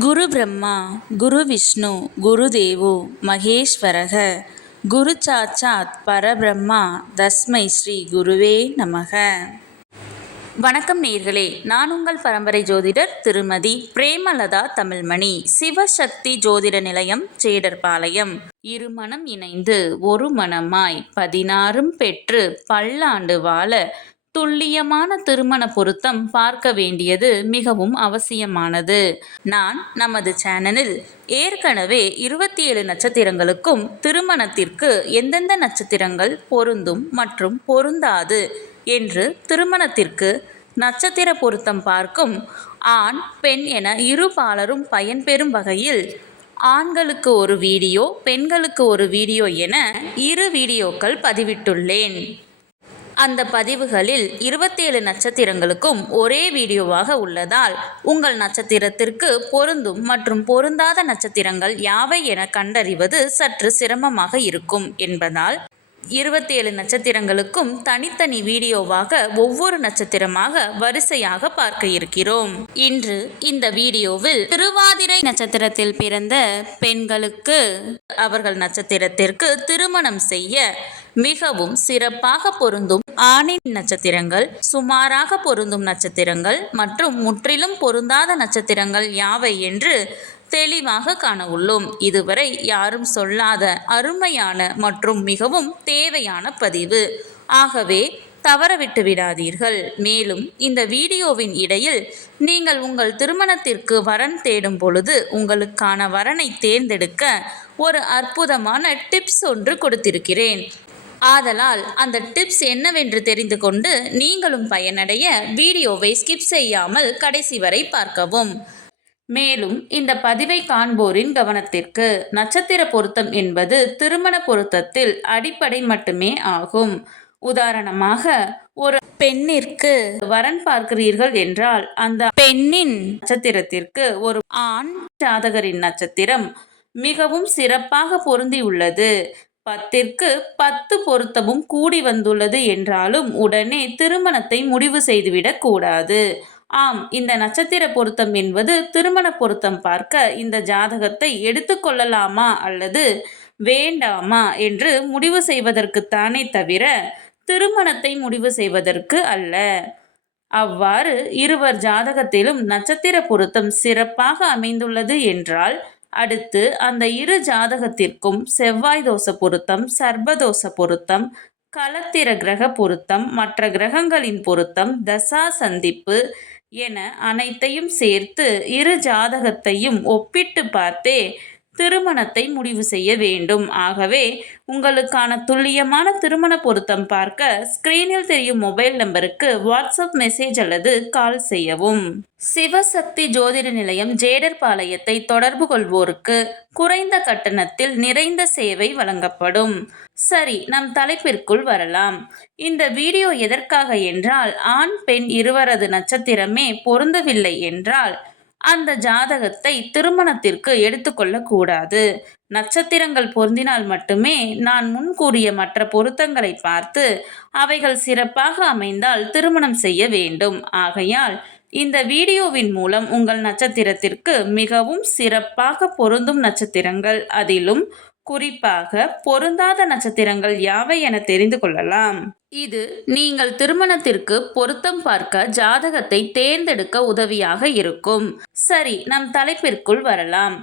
குரு பிரம்மா குரு விஷ்ணு குரு தேவோ மகேஸ்வரக குரு சாட்சாத் பரபிரம்மா தஸ்மை ஸ்ரீ குருவே நமக. வணக்கம் நேயர்களே, நான் உங்கள் பரம்பரை ஜோதிடர் திருமதி பிரேமலதா தமிழ்மணி. சிவசக்தி ஜோதிட நிலையம், ஜேடர்பாளையம். இருமனம் இணைந்து ஒரு மனமாய் 16 பெற்று பல்லாண்டு வாழ துல்லியமான திருமண பொருத்தம் பார்க்க வேண்டியது மிகவும் அவசியமானது. நான் நமது சேனலில் ஏற்கனவே 27 நட்சத்திரங்களுக்கும் திருமணத்திற்கு எந்தெந்த நட்சத்திரங்கள் பொருந்தும் மற்றும் பொருந்தாது என்று திருமணத்திற்கு நட்சத்திர பொருத்தம் பார்க்கும் ஆண் பெண் என இரு பாலரும் பயன்பெறும் வகையில் ஆண்களுக்கு ஒரு வீடியோ, பெண்களுக்கு ஒரு வீடியோ என 2 வீடியோக்கள் பதிவிட்டுள்ளேன். அந்த பதிவுகளில் 27 நட்சத்திரங்களுக்கும் ஒரே வீடியோவாக உள்ளதால் உங்கள் நட்சத்திரத்திற்கு பொருந்தும் மற்றும் பொருந்தாத நட்சத்திரங்கள் யாவை என கண்டறிவது சற்று சிரமமாக இருக்கும் என்பதால் 27 நட்சத்திரங்களுக்கும் தனித்தனி வீடியோவாக ஒவ்வொரு நட்சத்திரமாக வரிசையாக பார்க்க இருக்கிறோம். இன்று இந்த வீடியோவில் திருவாதிரை நட்சத்திரத்தில் பிறந்த பெண்களுக்கு அவர்கள் நட்சத்திரத்திற்கு திருமணம் செய்ய மிகவும் சிறப்பாக பொருந்தும் ஆணின் நட்சத்திரங்கள், சுமாராக பொருந்தும் நட்சத்திரங்கள் மற்றும் முற்றிலும் பொருந்தாத நட்சத்திரங்கள் யாவை என்று தெளிவாக காண உள்ளோம். இதுவரை யாரும் சொல்லாத அருமையான மற்றும் மிகவும் தேவையான பதிவு. ஆகவே தவறவிட்டு விடாதீர்கள். மேலும் இந்த வீடியோவின் இடையில் நீங்கள் உங்கள் திருமணத்திற்கு வரன் தேடும் பொழுது உங்களுக்கான வரனை தேர்ந்தெடுக்க ஒரு அற்புதமான டிப்ஸ் ஒன்று கொடுத்திருக்கிறேன். ஆதலால் அந்த டிப்ஸ் என்னவென்று தெரிந்து கொண்டு நீங்களும் பயனடைய வீடியோவை ஸ்கிப் செய்யாமல் கடைசி வரை பார்க்கவும். மேலும் இந்த பதிவை காண்போரின் கவனத்திற்கு, நட்சத்திர பொருத்தம் என்பது திருமண பொருத்தத்தில் அடிப்படை மட்டுமே ஆகும். உதாரணமாக, ஒரு பெண்ணிற்கு வரன் பார்க்கிறீர்கள் என்றால் அந்த பெண்ணின் நட்சத்திரத்திற்கு ஒரு ஆண் ஜாதகரின் நட்சத்திரம் மிகவும் சிறப்பாக பொருந்தியுள்ளது, 10ற்கு 10 பொருத்தமும் கூடி வந்துள்ளது என்றாலும் உடனே திருமணத்தை முடிவு செய்துவிடக் கூடாது. ஆம், இந்த நட்சத்திர பொருத்தம் என்பது திருமண பொருத்தம் பார்க்க இந்த ஜாதகத்தை எடுத்துக்கொள்ளலாமா அல்லது வேண்டாமா என்று முடிவு செய்வதற்குத்தானே தவிர திருமணத்தை முடிவு செய்வதற்கு அல்ல. அவ்வாறு இருவர் ஜாதகத்திலும் நட்சத்திர பொருத்தம் சிறப்பாக அமைந்துள்ளது என்றால் அடுத்து அந்த இரு ஜாதகத்திற்கும் செவ்வாய் தோஷ பொருத்தம், சர்ப்பதோஷ பொருத்தம், களத்திர கிரக பொருத்தம், மற்ற கிரகங்களின் பொருத்தம், தசா சந்திப்பு என அனைத்தையும் சேர்த்து இரு ஜாதகத்தையும் ஒப்பிட்டு பார்த்தே திருமணத்தை முடிவு செய்ய வேண்டும். ஆகவே உங்களுக்கான துல்லியமான திருமண பொருத்தம் பார்க்க ஸ்கிரீனில் தெரியும் மொபைல் நம்பருக்கு வாட்ஸ்அப் மெசேஜ் அல்லது கால் செய்யவும். சிவசக்தி ஜோதிட நிலையம், ஜேடர்பாளையத்தை தொடர்பு கொள்வோருக்கு குறைந்த கட்டணத்தில் நிறைந்த சேவை வழங்கப்படும். சரி, நம் தலைப்பிற்குள் வரலாம். இந்த வீடியோ எதற்காக என்றால், ஆண் பெண் இருவரது நட்சத்திரமே பொருந்தவில்லை என்றால் அந்த ஜாதகத்தை திருமணத்திற்கு எடுத்துக்கொள்ளக்கூடாது. நட்சத்திரங்கள் பொருந்தினால் மட்டுமே நான் முன் கூறிய மற்ற பொருத்தங்களை பார்த்து அவைகள் சிறப்பாக அமைந்தால் திருமணம் செய்ய வேண்டும். ஆகையால் இந்த வீடியோவின் மூலம் உங்கள் நட்சத்திரத்திற்கு மிகவும் சிறப்பாக பொருந்தும் நட்சத்திரங்கள், அதிலும் குறிப்பாக பொருந்தாத நட்சத்திரங்கள் யாவை என தெரிந்து கொள்ளலாம். இது நீங்கள் திருமணத்திற்கு பொருத்தம் பார்க்க ஜாதகத்தை தேர்ந்தெடுக்க உதவியாக இருக்கும். சரி, நம் தலைப்பிற்குள் வரலாம்.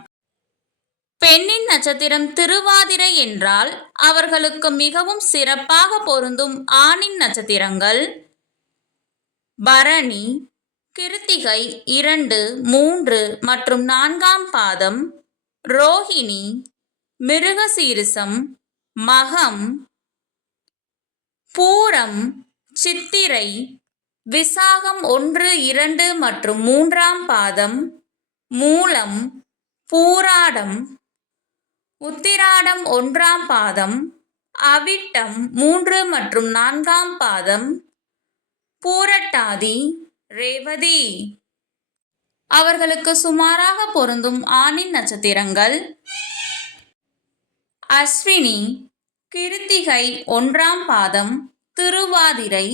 பெண்ணின் நட்சத்திரம் திருவாதிரை என்றால் அவர்களுக்கு மிகவும் சிறப்பாக பொருந்தும் ஆணின் நட்சத்திரங்கள் பரணி, கிருத்திகை 2, 3 மற்றும் 4ஆம் பாதம், ரோஹிணி, மிருகசீரிசம், மகம், பூரம், சித்திரை, விசாகம் 1, 2 மற்றும் 3ஆம் பாதம், மூலம், பூராடம், உத்திராடம் 1ஆம் பாதம், அவிட்டம் 3 மற்றும் 4ஆம் பாதம், பூரட்டாதி, ரேவதி. அவர்களுக்கு சுமாராக பொருந்தும் ஆணின் நட்சத்திரங்கள் அஸ்வினி, கிருத்திகை 1ஆம் பாதம், திருவாதிரை,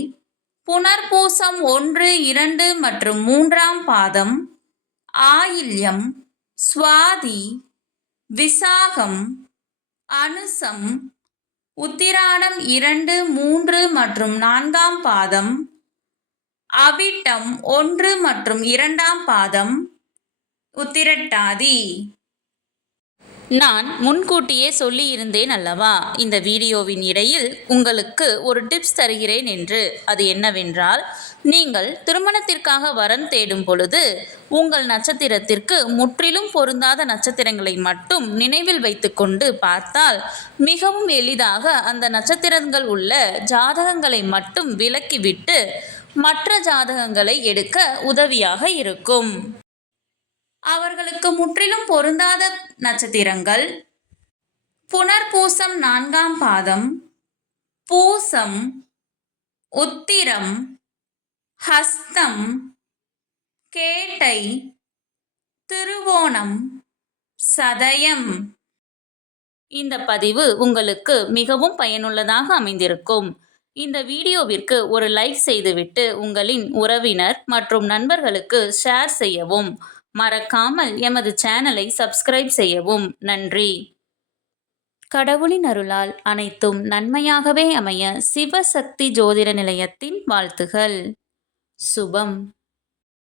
புனர்பூசம் 1, 2 மற்றும் 3ஆம் பாதம், ஆயில்யம், சுவாதி, விசாகம், அனுசம், உத்திராடம் 2, 3 மற்றும் 4ஆம் பாதம், அவிட்டம் 1 மற்றும் 2ஆம் பாதம், உத்திரட்டாதி. நான் முன்கூட்டியே சொல்லியிருந்தேன் அல்லவா, இந்த வீடியோவின் இடையில் உங்களுக்கு ஒரு டிப்ஸ் தருகிறேன் என்று. அது என்னவென்றால், நீங்கள் திருமணத்திற்காக வரன் தேடும் பொழுது உங்கள் நட்சத்திரத்திற்கு முற்றிலும் பொருந்தாத நட்சத்திரங்களை மட்டும் நினைவில் வைத்துக்கொண்டு பார்த்தால் மிகவும் எளிதாக அந்த நட்சத்திரங்கள் உள்ள ஜாதகங்களை மட்டும் விலக்கிவிட்டு மற்ற ஜாதகங்களை எடுக்க உதவியாக இருக்கும். அவர்களுக்கு முற்றிலும் பொருந்தாத நட்சத்திரங்கள் புனர்பூசம் 4ஆம் பாதம், பூசம், உத்திரம், ஹஸ்தம், கேட்டை, திருவோணம், சதயம். இந்த பதிவு உங்களுக்கு மிகவும் பயனுள்ளதாக அமைந்திருக்கும். இந்த வீடியோவிற்கு ஒரு லைக் செய்துவிட்டு உங்களின் உறவினர் மற்றும் நண்பர்களுக்கு ஷேர் செய்யவும். மறக்காமல் எமது சேனலை சப்ஸ்கிரைப் செய்யவும். நன்றி. கடவுளின் அருளால் அனைத்தும் நன்மையாகவே அமைய சிவசக்தி ஜோதிட நிலையத்தின் வாழ்த்துகள். சுபம்.